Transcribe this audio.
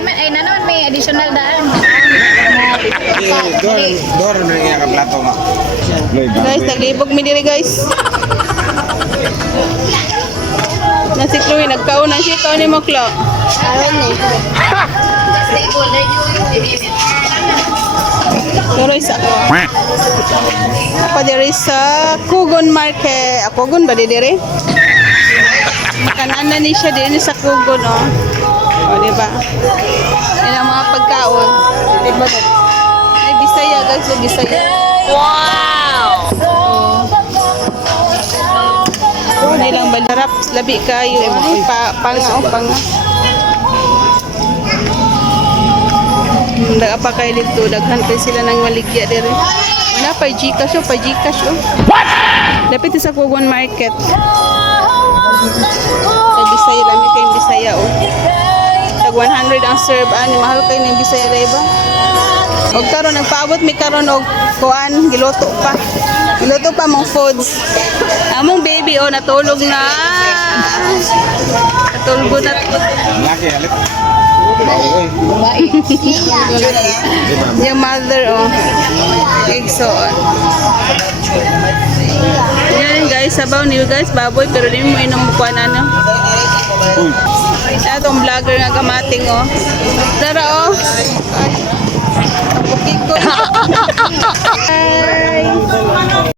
naman, ay na naman may additional daan. Dor na iya ka plato nga. Guys, naglibog mi diri guys. Na si Chloe, nagkaunan siya. Ikaw ni mo, Chlo. Pero isa ko. Ako diri sa Kugon Market. Kugon ba diri? Kanan na ni siya din sa Kugon, oh. O, diba? Yan ang mga pagkaon. Diba? Ay, Bisaya, guys. O, Bisaya. Wow! Nilang balarap, labi kayo. Panga. Daga pa kayo dito, daghan kayo sila ng maligya diri. Wala pa Gcash oh, What? Lapit sa Kugon Market. Sa Bisaya, lami kayong Bisaya oh. Tag 100 ang serve, mahal kayo ng Bisaya diba? Og karon nagpaabot mi karon og kuan, giluto pa mong foods. Among baby oh natulog na. Natulog na. Laki alit. Yung mother oh. Egso. Yan guys, sabaw niyo guys, baboy pero di mo inom kuan ano. Atong vlogger nga kamating oh. Tara oh. Ay. Ang bukik ko. Bye.